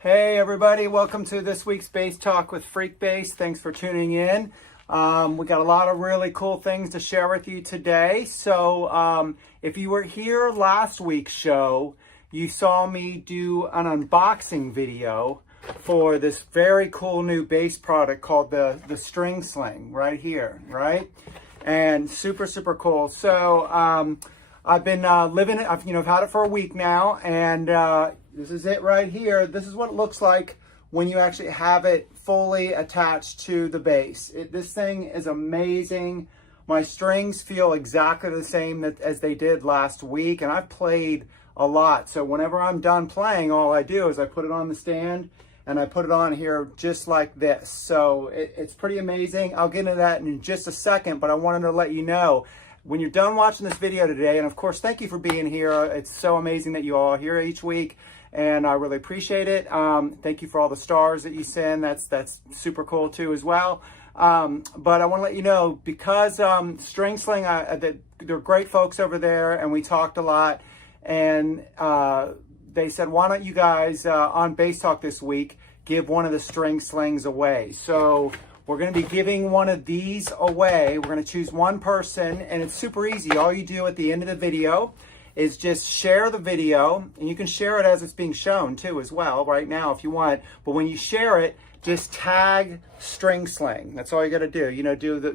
Hey everybody, welcome to this week's Bass Talk with Freekbass. Thanks for tuning in. We got a lot of really cool things to share with you today. So if you were here last week's show, you saw me do an unboxing video for this very cool new bass product called the Sling right here, right? And super cool. So I've been living it. I've had it for a week now, and this is it right here. This is what it looks like when you actually have it fully attached to the bass. This thing is amazing. My strings feel exactly the same as they did last week, and I've played a lot. So whenever I'm done playing, all I do is I put it on the stand and I put it on here just like this. So it's pretty amazing. I'll get into that in just a second, but I wanted to let you know, when you're done watching this video today, and of course, thank you for being here. It's so amazing that you all are here each week, and I really appreciate it. Thank you for all the stars that you send. That's super cool too as well. But I want to let you know, because Sling, they're great folks over there, and we talked a lot, and they said, why don't you guys on Bass Talk this week give one of the Slings away? So we're going to be giving one of these away. We're going to choose one person, and it's super easy. All you do at the end of the video is just share the video, and you can share it as it's being shown too as well right now if you want. But when you share it, just tag Sling. That's all you got to do.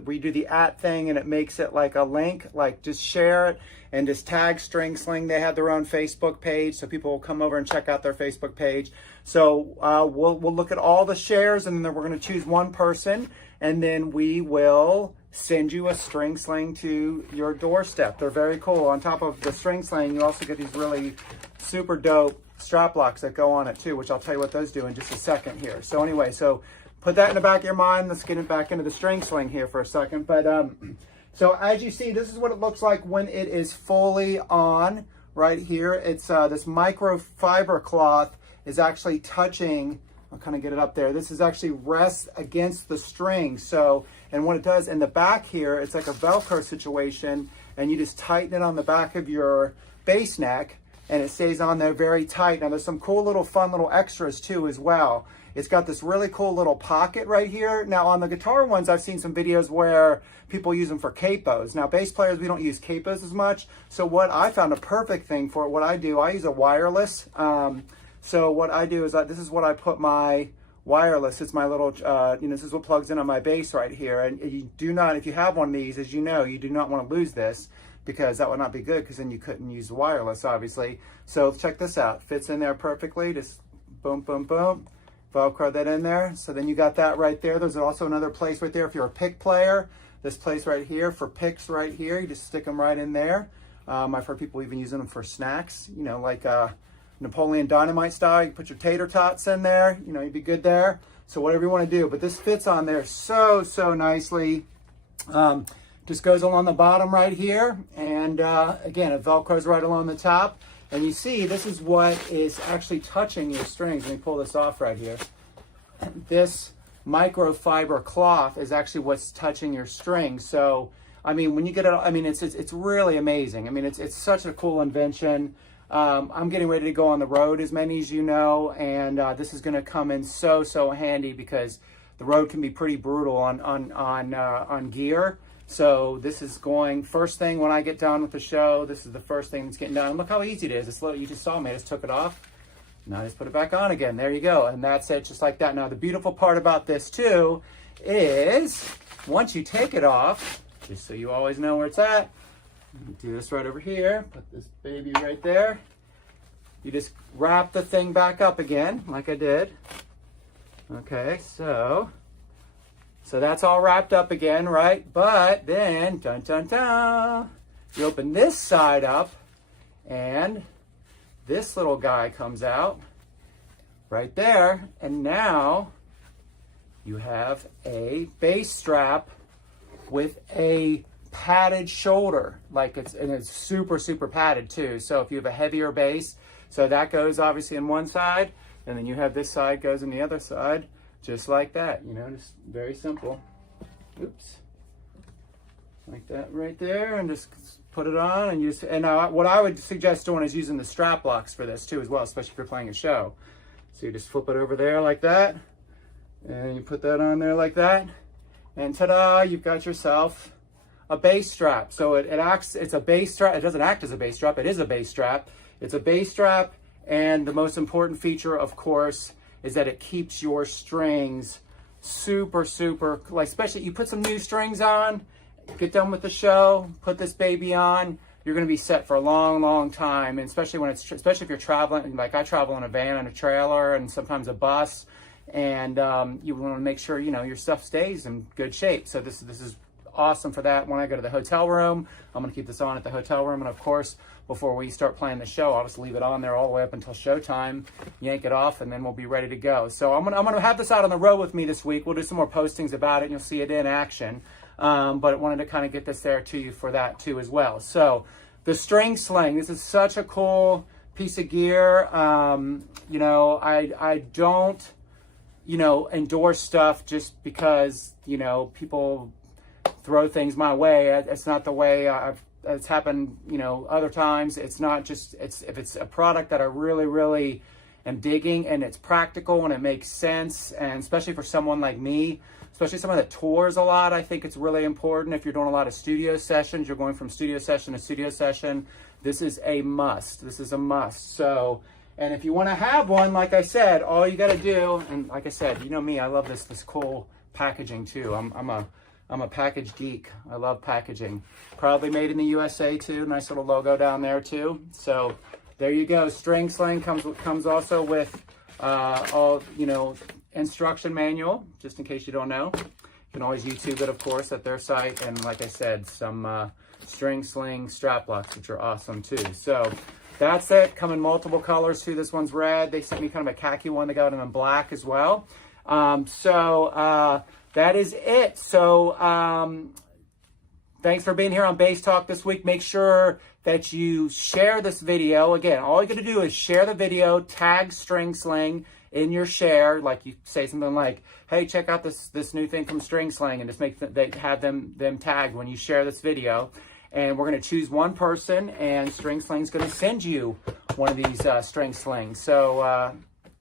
We do the @ thing, and it makes it like a link. Like, just share it and just tag Sling. They have their own Facebook page, so people will come over and check out their Facebook page. So we'll look at all the shares, and then we're going to choose one person, and then we will send you a Sling to your doorstep. They're very cool. On top of the Sling, you also get these really super dope strap locks that go on it too, which I'll tell you what those do in just a second here. So anyway, so put that in the back of your mind. Let's get it back into the Sling here for a second. But so as you see, this is what it looks like when it is fully on right here. It's this microfiber cloth is actually touching. I'll kind of get it up there. This is actually rests against the string. So, and what it does in the back here, it's like a Velcro situation, and you just tighten it on the back of your bass neck, and it stays on there very tight. Now there's some cool little fun little extras too as well. It's got this really cool little pocket right here. Now on the guitar ones, I've seen some videos where people use them for capos. Now bass players, we don't use capos as much. So what I found a perfect thing for it, what I do, I use a wireless. So what I do is this is what I put my wireless. It's my little, this is what plugs in on my bass right here. And you do not, if you have one of these, as you know, you do not want to lose this, because that would not be good, because then you couldn't use the wireless, obviously. So check this out. Fits in there perfectly. Just boom, boom, boom. Velcro that in there. So then you got that right there. There's also another place right there if you're a pick player. This place right here for picks right here. You just stick them right in there. I've heard people even using them for snacks, like Napoleon Dynamite style. You put your tater tots in there. You'd be good there. So whatever you want to do. But this fits on there so nicely. Just goes along the bottom right here, and again, it Velcros right along the top. And you see, this is what is actually touching your strings. Let me pull this off right here. This microfiber cloth is actually what's touching your strings. So, when you get it, it's really amazing. It's such a cool invention. I'm getting ready to go on the road, as many as you know, and this is going to come in so handy, because the road can be pretty brutal on gear. So this is going first thing when I get done with the show. This is the first thing that's getting done. And look how easy it is. It's little, you just saw me. I just took it off. Now I just put it back on again. There you go. And that's it, just like that. Now the beautiful part about this too is once you take it off, just so you always know where it's at, do this right over here. Put this baby right there. You just wrap the thing back up again, like I did. Okay, so that's all wrapped up again, right? But then, dun dun dun, you open this side up, and this little guy comes out right there, and now you have a bass strap with a padded shoulder, and it's super padded too. So if you have a heavier bass, so that goes obviously in one side, and then you have this side goes in the other side, just like that. Just very simple. Oops, like that right there, and just put it on, and what I would suggest doing is using the strap locks for this too as well, especially if you're playing a show. So you just flip it over there like that, and you put that on there like that, and ta-da, you've got yourself a bass strap. So it's a bass strap. It doesn't act as a bass strap, it is a bass strap. It's a bass strap, and the most important feature, of course, is that it keeps your strings super, like, especially you put some new strings on, get done with the show, put this baby on, you're going to be set for a long time. And especially if you're traveling, like I travel in a van and a trailer and sometimes a bus, and you want to make sure, you know, your stuff stays in good shape. So this is awesome for that. When I go to the hotel room, I'm going to keep this on at the hotel room, and of course, before we start playing the show, I'll just leave it on there all the way up until showtime, yank it off, and then we'll be ready to go. So I'm gonna have this out on the road with me this week. We'll do some more postings about it, and you'll see it in action. But I wanted to kind of get this there to you for that too as well. So the string sling, this is such a cool piece of gear. You know, I don't, you know, endorse stuff just because, you know, people throw things my way. It's not the way it's happened, you know, other times. It's not just, if it's a product that I really am digging, and it's practical and it makes sense, and especially for someone like me, especially someone that tours a lot, I think it's really important. If you're doing a lot of studio sessions, you're going from studio session to studio session, this is a must. This is a must. So, and if you want to have one, like I said, all you got to do, and like I said, you know me, I love this cool packaging too. I'm a package geek. I love packaging. Proudly made in the USA too. Nice little logo down there too. So there you go. String sling comes also with all, you know, instruction manual, just in case you don't know. You can always YouTube it, of course, at their site. And like I said, some string sling strap locks, which are awesome too. So that's it. Come in multiple colors too. This one's red. They sent me kind of a khaki one. They got them in black as well. That is it. So thanks for being here on Bass Talk this week. Make sure that you share this video. Again, all you got to do is share the video, tag String Sling in your share. Like you say something like, hey, check out this new thing from String Sling, and just have them tagged when you share this video. And we're going to choose one person, and String Sling's going to send you one of these string slings. So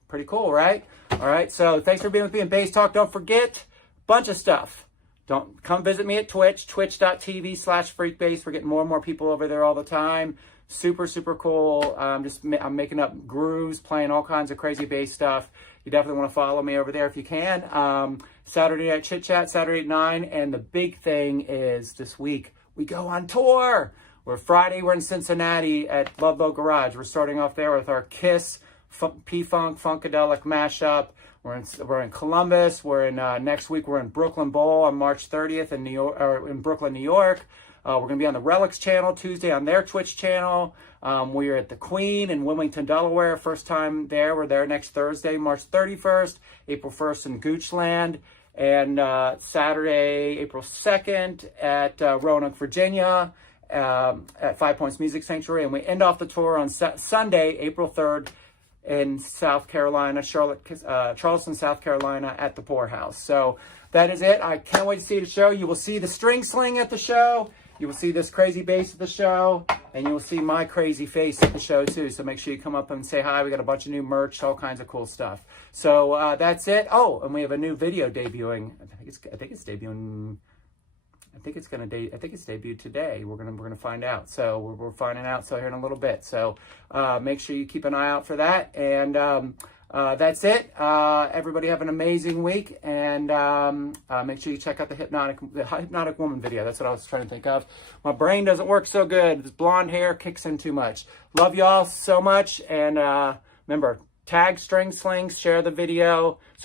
pretty cool, right? All right. So thanks for being with me in Bass Talk. Don't forget, bunch of stuff. Don't come visit me at Twitch, twitch.tv/Freekbass. We're getting more and more people over there all the time. Super cool. I'm making up grooves, playing all kinds of crazy bass stuff. You definitely want to follow me over there if you can. Saturday night chit chat, Saturday at 9. And the big thing is this week we go on tour. Friday we're in Cincinnati at Ludlow Garage. We're starting off there with our Kiss P-Funk Funkadelic mashup. We're in Columbus. We're in next week. We're in Brooklyn Bowl on March 30th in New York, or in Brooklyn, New York. We're going to be on the Relics channel Tuesday on their Twitch channel. We're at the Queen in Wilmington, Delaware. First time there. We're there next Thursday, March 31st. April 1st in Goochland. And Saturday, April 2nd at Roanoke, Virginia at 5 Points Music Sanctuary. And we end off the tour on Sunday, April 3rd in South Carolina, Charleston, South Carolina at the Poorhouse. So that is it. I can't wait to see the show. You will see the string sling at the show. You will see this crazy bass at the show, and you will see my crazy face at the show too. So make sure you come up and say hi. We got a bunch of new merch, all kinds of cool stuff. So that's it. Oh, and we have a new video debuting. I think it's debuting. I think it's debuted today. We're gonna find out. So we're finding out. So here in a little bit. So make sure you keep an eye out for that. And that's it. Everybody have an amazing week. And make sure you check out the hypnotic woman video. That's what I was trying to think of. My brain doesn't work so good. This blonde hair kicks in too much. Love y'all so much. And remember, tag String Slings, share the video. So